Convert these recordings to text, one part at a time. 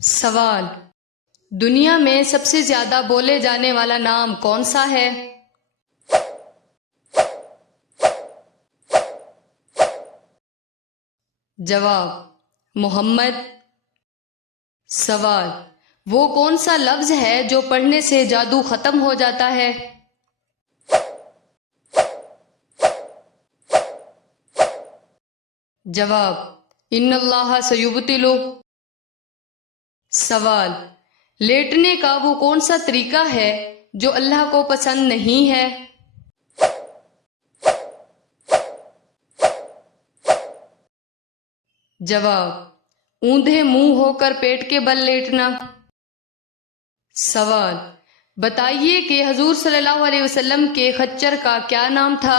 سوال: دنیا میں سب سے زیادہ بولے جانے والا نام کون سا ہے؟ جواب: محمد۔ سوال: وہ کون سا لفظ ہے جو پڑھنے سے جادو ختم ہو جاتا ہے؟ جواب: ان اللہ سیبطلہ۔ سوال: لیٹنے کا وہ کون سا طریقہ ہے جو اللہ کو پسند نہیں ہے؟ جواب: اوندھے منہ ہو کر پیٹ کے بل لیٹنا۔ سوال: بتائیے کہ حضور صلی اللہ علیہ وسلم کے خچر کا کیا نام تھا؟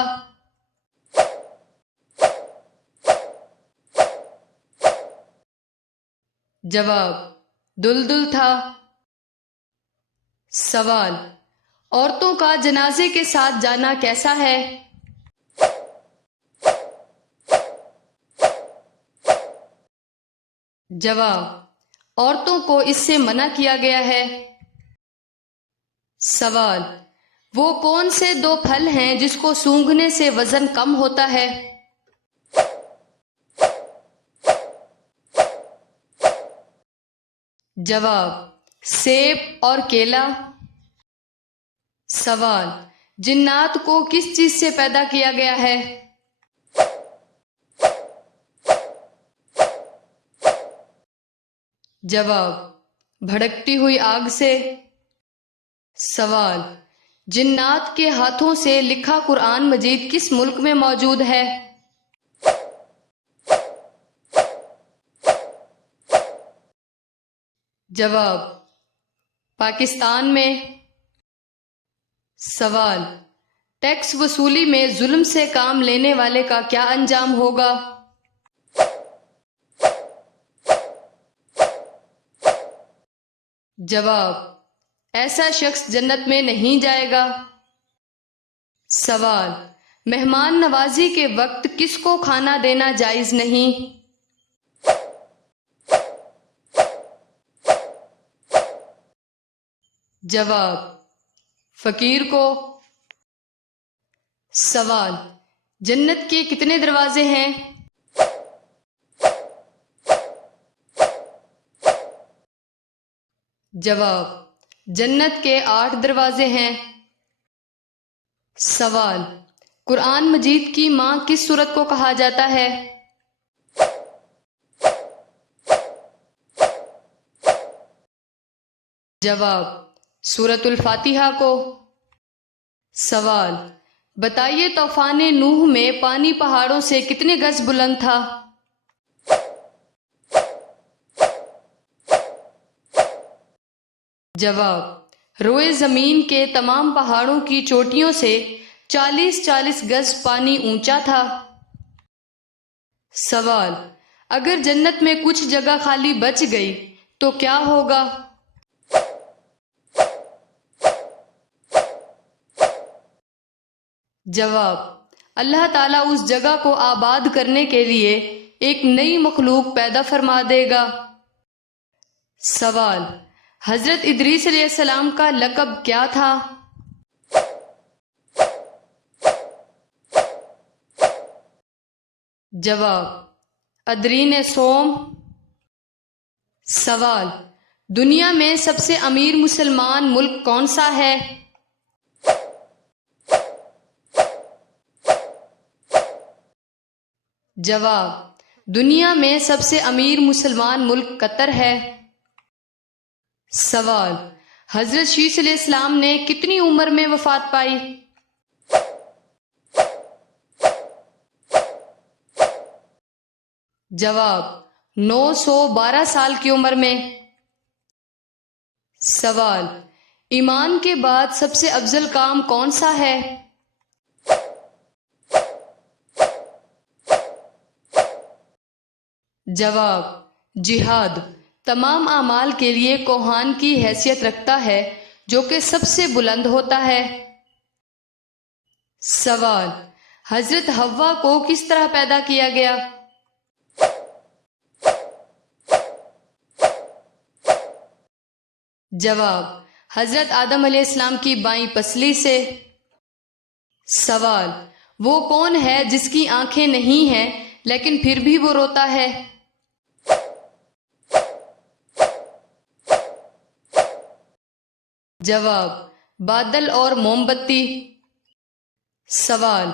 جواب: دلدل تھا۔ سوال: عورتوں کا جنازے کے ساتھ جانا کیسا ہے؟ جواب: عورتوں کو اس سے منع کیا گیا ہے۔ سوال: وہ کون سے دو پھل ہیں جس کو سونگھنے سے وزن کم ہوتا ہے؟ جواب: سیب اور کیلا۔ سوال: جنات کو کس چیز سے پیدا کیا گیا ہے؟ جواب: بھڑکتی ہوئی آگ سے۔ سوال: جنات کے ہاتھوں سے لکھا قرآن مجید کس ملک میں موجود ہے؟ جواب: پاکستان میں۔ سوال: ٹیکس وصولی میں ظلم سے کام لینے والے کا کیا انجام ہوگا؟ جواب: ایسا شخص جنت میں نہیں جائے گا۔ سوال: مہمان نوازی کے وقت کس کو کھانا دینا جائز نہیں؟ جواب: فقیر کو۔ سوال: جنت کے کتنے دروازے ہیں؟ جواب: جنت کے 8 دروازے ہیں۔ سوال: قرآن مجید کی ماں کس سورت کو کہا جاتا ہے؟ جواب: سورۃ الفاتحہ کو۔ سوال: بتائیے طوفان نوح میں پانی پہاڑوں سے کتنے گز بلند تھا؟ جواب: روئے زمین کے تمام پہاڑوں کی چوٹیوں سے 40 گز پانی اونچا تھا۔ سوال: اگر جنت میں کچھ جگہ خالی بچ گئی تو کیا ہوگا؟ جواب: اللہ تعالیٰ اس جگہ کو آباد کرنے کے لیے ایک نئی مخلوق پیدا فرما دے گا۔ سوال: حضرت ادریس علیہ السلام کا لقب کیا تھا؟ جواب: ادرین سوم۔ سوال: دنیا میں سب سے امیر مسلمان ملک کون سا ہے؟ جواب: دنیا میں سب سے امیر مسلمان ملک قطر ہے۔ سوال: حضرت شیش علیہ السلام نے کتنی عمر میں وفات پائی؟ جواب: 912 سال کی عمر میں۔ سوال: ایمان کے بعد سب سے افضل کام کون سا ہے؟ جواب: جہاد تمام اعمال کے لیے کوہان کی حیثیت رکھتا ہے جو کہ سب سے بلند ہوتا ہے۔ سوال: حضرت حوا کو کس طرح پیدا کیا گیا؟ جواب: حضرت آدم علیہ السلام کی بائیں پسلی سے۔ سوال: وہ کون ہے جس کی آنکھیں نہیں ہیں لیکن پھر بھی وہ روتا ہے؟ جواب: بادل اور موم بتی۔ سوال: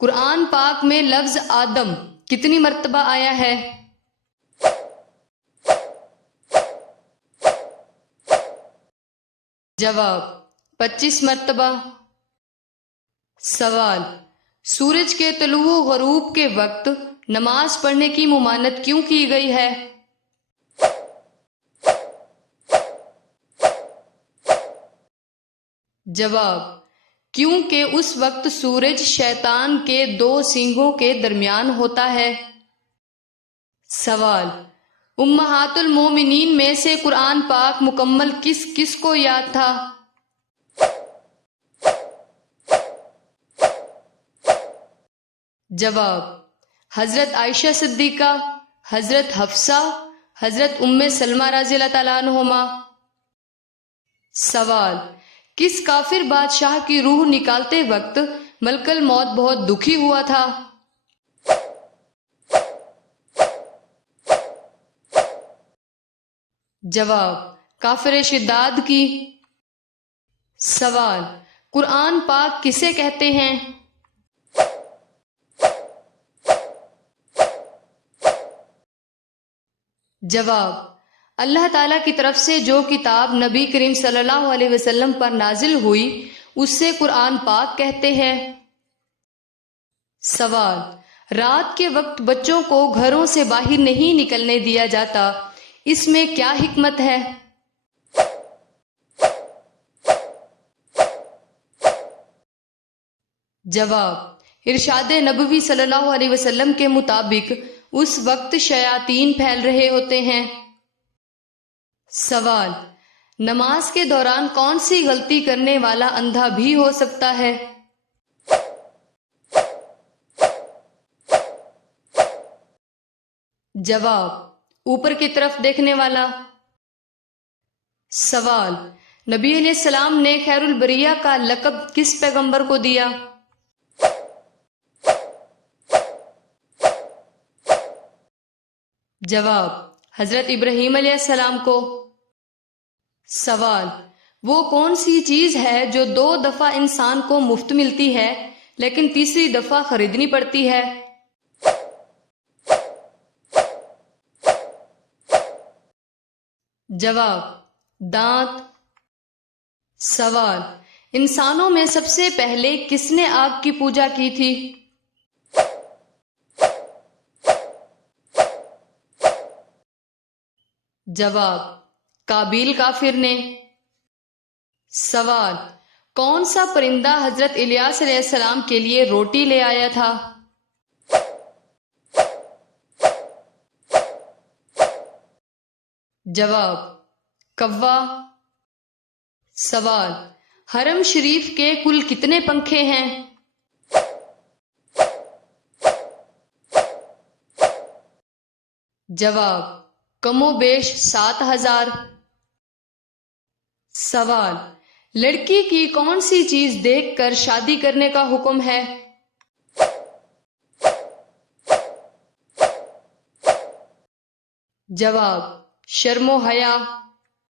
قرآن پاک میں لفظ آدم کتنی مرتبہ آیا ہے؟ جواب: 25 مرتبہ۔ سوال: سورج کے طلوع و غروب کے وقت نماز پڑھنے کی ممانعت کیوں کی گئی ہے؟ جواب: کیونکہ اس وقت سورج شیطان کے 2 سینگوں کے درمیان ہوتا ہے۔ سوال: امہات المومنین میں سے قرآن پاک مکمل کس کس کو یاد تھا؟ جواب: حضرت عائشہ صدیقہ، حضرت حفصہ، حضرت ام سلمہ رضی اللہ تعالیٰ عنہما۔ سوال: کس کافر بادشاہ کی روح نکالتے وقت ملک الموت بہت دکھی ہوا تھا؟ جواب: کافر شداد کی۔ سوال: قرآن پاک کسے کہتے ہیں؟ جواب: اللہ تعالیٰ کی طرف سے جو کتاب نبی کریم صلی اللہ علیہ وسلم پر نازل ہوئی اس سے قرآن پاک کہتے ہیں۔ سوال: رات کے وقت بچوں کو گھروں سے باہر نہیں نکلنے دیا جاتا، اس میں کیا حکمت ہے؟ جواب: ارشاد نبوی صلی اللہ علیہ وسلم کے مطابق اس وقت شیاطین پھیل رہے ہوتے ہیں۔ سوال: نماز کے دوران کون سی غلطی کرنے والا اندھا بھی ہو سکتا ہے؟ جواب: اوپر کی طرف دیکھنے والا۔ سوال: نبی علیہ السلام نے خیر البریہ کا لقب کس پیغمبر کو دیا؟ جواب: حضرت ابراہیم علیہ السلام کو۔ سوال: وہ کون سی چیز ہے جو 2 دفعہ انسان کو مفت ملتی ہے لیکن تیسری دفعہ خریدنی پڑتی ہے؟ جواب: دانت۔ سوال: انسانوں میں سب سے پہلے کس نے آگ کی پوجا کی تھی؟ جواب: قابیل کافر نے۔ سوال: کون سا پرندہ حضرت الیاس علیہ السلام کے لیے روٹی لے آیا تھا؟ جواب: کوا۔ سوال: حرم شریف کے کل کتنے پنکھے ہیں؟ جواب: کم و بیش 7000۔ سوال: لڑکی کی کون سی چیز دیکھ کر شادی کرنے کا حکم ہے؟ جواب: شرم و حیا۔